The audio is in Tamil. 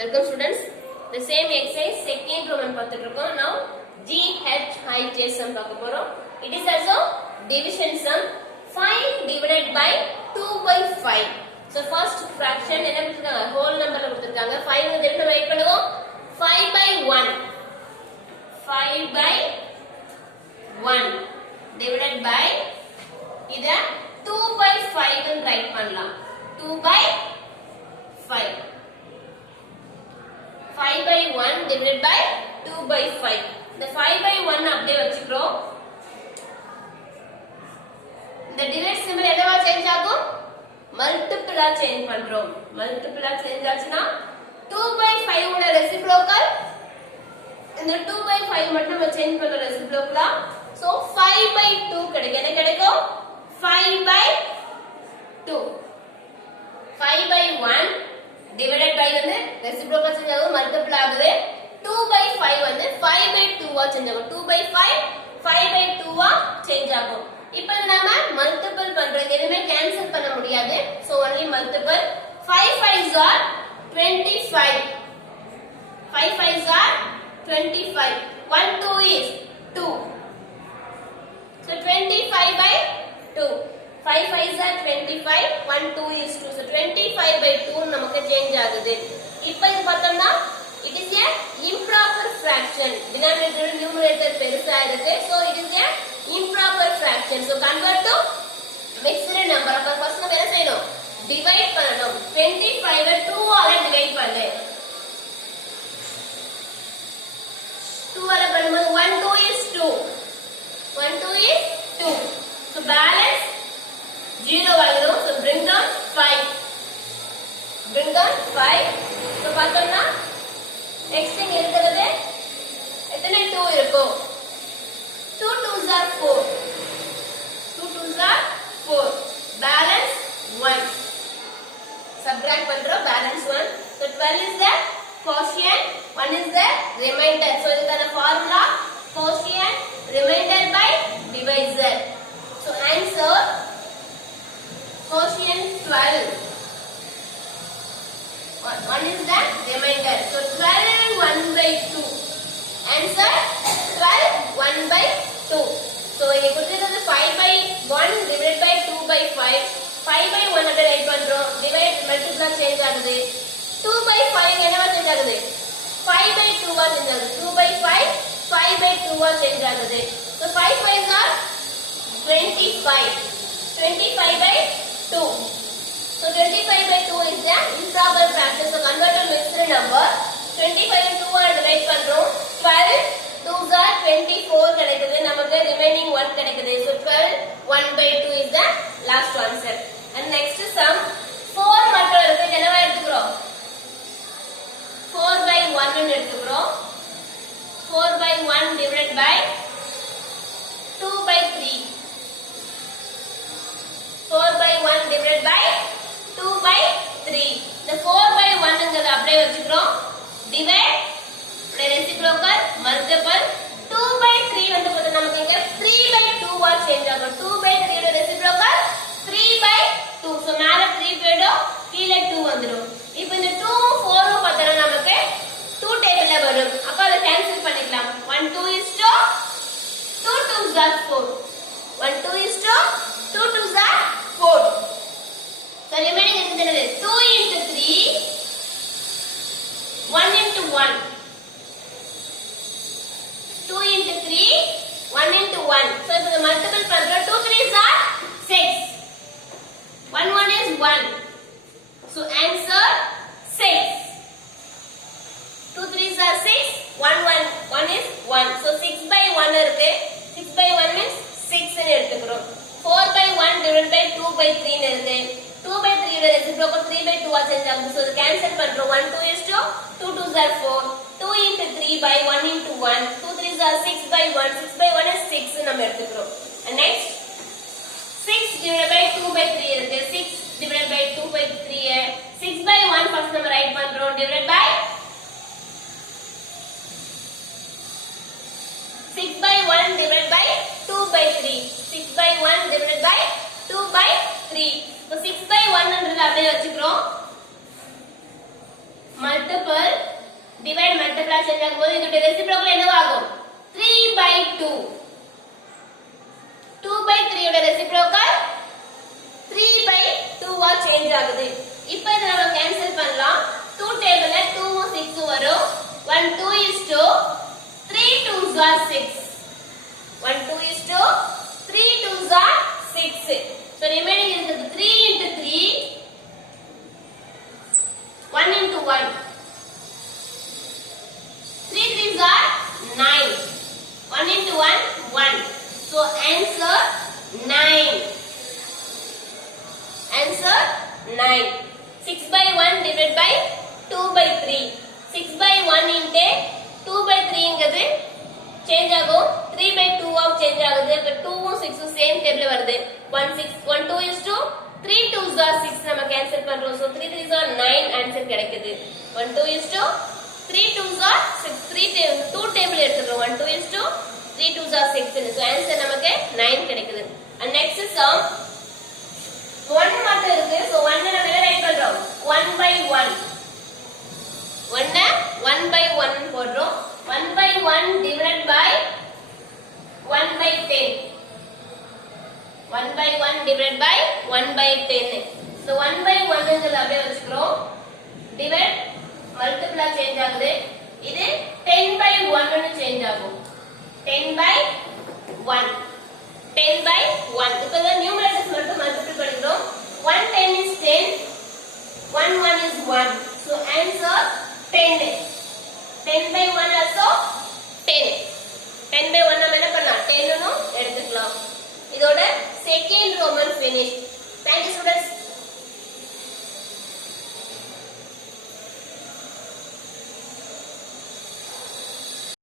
Welcome students. The same exercise second Roman பார்த்துட்டு இருக்கோம். Now GHIJ sum பார்க்க போறோம். It is also division sum. 5 divided by 2/5. So first fraction என்ன கொடுத்திருக்காங்க? whole numberல கொடுத்திருக்காங்க. 5 வந்து என்ன ரைட் பண்ணுவோம்? 5/1. 5/1 divided by இத 2/5 ன்னு ரைட் பண்ணலாம். 2/5. 5/1 divided by 2/5. இந்த 5/1 அப்படியே வச்சுக்கிறோம். இந்த டிவைட் சிம்பல் என்னவா சேஞ்ச் ஆகும்? மல்டிபிளா சேஞ்ச் பண்றோம். மல்டிபிளா சேஞ்ச் ஆச்சுனா 2/5 ஓட ரெசிப்ரோக்கல் இந்த 2/5 மட்டும் நம்ம சேஞ்ச் பண்ற ரெசிப்ரோக்கலா. சோ 5/2 கிடைக்கும். என்ன கிடைக்கும்? 5/2. 5/1 divided by வந்து ரெசிப்ரோக்கல் சேஞ்ச் ஆகும், மல்டிபிள் ஆகுது. 2/5 வந்து 5/2 ஆ சேஞ்ச் ஆகும். 2/5 5/2 ஆ சேஞ்ச் ஆகும். இப்போ நாம மல்டிபிள் பண்றது எதுமே கேன்சல் பண்ண முடியாது. So only multiple. 5 5s are 25. 5 5s are 25. 1 2 is 2. So 25/2. 5 5s are 25. 1 2 is 2. So 25/2 நமக்கு சேஞ்ச் ஆகுது. இப்போ இது பார்த்தோம்னா it is a improper fraction. Denominator and numerator பெருசா இருக்கு. So it is a improper fraction. So convert to mixed number. அப்ப first நம்ம என்ன செய்யணும்? divide பண்ணனும். 25 ஐ 2 ஆல divide பண்ணு. 2 ஆல பண்ணும்போது 1 2 is 2. 1 2 is 2. So balance 0 ஆயிடும். So bring down 5. Bring down 5. So பார்த்தோம்னா next thing இருக்கிறது எத்தனை 2 இருக்கும்? 2 2s are 4. 2 2s are 4. Balance 1. Subtract பண்றோம். Balance 1. So 12 is the quotient, 1 is the remainder. So இதுக்கான formula quotient remainder by divisor. So answer quotient 12. 1 is the remainder. So 12 1/2. Answer 12 1/2. So இங்க கொடுத்திருக்கிறது 5/1 divided by 2/5. 5/1 அப்படியே ரைட் பண்றோம். டிவைட் மல்டிப்ளை சேஞ்ச் ஆகுது. 2/5 என்னவா சேஞ்ச் ஆகுது? 5/2 ஆ சேஞ்ச் ஆகுது. 2/5 5/2 ஆ சேஞ்ச் ஆகுது. So 5 5s are 25. 25/2. So 25/2 is the improper fraction. So convert to mixed number. 25 and 2 all divide பண்றோம். 12 2s are 24 கிடைக்குது. நமக்கு remaining 1 கிடைக்குது. So 12 1/2 is the last answer. And next sum 4 மட்டும் இருக்கு. என்னவா எடுத்துக்கிறோம்? 4/1 ன்னு எடுத்துக்கிறோம். 4/1 divided by 2/3. 4/1 divided by 2/3. The 4/1 ங்கறத அப்படியே வச்சுக்கிறோம். divide reciprocal multiple. 2/3 வந்து போது நமக்கு இங்க 3/2 ஆ சேஞ்ச் ஆகும். 2/3 ஓட reciprocal 3/2. சோ மேல 3 போய்டும், கீழ 2 வந்துரும். இப்போ இந்த 2 4 பார்த்தா நமக்கு 2 டேபிள்ல வரும். அப்ப அத கேன்சல் பண்ணிக்கலாம். 1 2 is 2. 2 2s are 4. 1 2 is 2. 2 2s are 4. So remaining is என்னது? 2 into 3. 1 into 1. 2 into 3. 1 into 1. So if the multiple பண்றோம் 2 3s are 6. 1 1 is 1. So answer 6. 2 3s are 6. 1 1 1 is 1. So 6/1 இருக்கு. 6/1 means 6 ன்னு எடுத்துக்கிறோம். 4/1 divided by 2/3 ன்னு இருக்கு. 2/3 ஓட reciprocal 3/2 ஆ சேஞ்ச் ஆகுது. So கேன்சல் பண்றோம். 1 2 is 2. 2 2s are 4. 2 into 3 by 1 into 1. 2 3s are 6/1. 6/1 is 6 நம்ம எடுத்துக்கிறோம். And next 6 divided by 2/3 இருக்கு. 6 divided by 2/3 6/1 first நம்ம ரைட் பண்றோம். divided by 6/1 divided by 2/3. 6/1 divided by 2/3. இப்போ 6/1 ன்றத அப்படியே வச்சுக்கிறோம். மல்டிபிள் டிவைட் மல்டிபிளா சேஞ்ச் ஆகும்போது இதோட ரெசிப்ரோக்கல் என்னவாகும் 3/2 2/3 ஓட ரெசிப்ரோக்கல் 3/2 ஆ சேஞ்ச் ஆகுது இப்போ இத நாம கேன்சல் பண்ணலாம் 2 டேபிள்ல 2 உம் 6 உம் வரும் 1 2 is to 3 2s are 6 1 2 is to 3 2s are 6 so remaining is 3 into 3 1 into 1 3 3s are 9 1 into 1 1 so answer 9 answer 9 6/1 divided by 2/3 6/1 into 2/3 ங்கிறது சேஞ்ச் ஆகும் 3/2 ஆ சேஞ்ச் ஆகுது அப்ப 2 உம் 6 உம் சேம் டேபிள்ல வருது 1 2 is to 3 2s are 6 நம்ம கேன்சல் பண்றோம் so 3 3s are 9 ஆன்சர் கிடைக்குது 1 2 is to 3 2s are 6 2 table எடுத்துறோம் 1 2 is to 3 2s are 6 so answer நமக்கு 9 கிடைக்குது and next sum 1 மட்டும் இருக்கு so 1 நம்ம என்ன ரைட் பண்றோம் 1/1 1 1/1 போடுறோம் 1/1 divided by 1/10 1/1 divided by 1/10 so 1/1 ங்கறத அப்படியே வச்சுக்கிறோம் டிவைட் மல்டிபிளா சேஞ்ச் ஆகுது இது 10/1 ன்னு சேஞ்ச் ஆகும் 10/1 10/1 இப்போ இந்த நியூமரேட்டர்ஸ் மட்டும் மல்டிப்ளை பண்ணிக்கிறோம் 1 10 is 10 1 1 is 1 so answer 10 10/1 also 10 10/1 நம்ம என்ன பண்ணலாம் 10 ன்னு எடுத்துக்கலாம் இதோட second Roman finish thank you students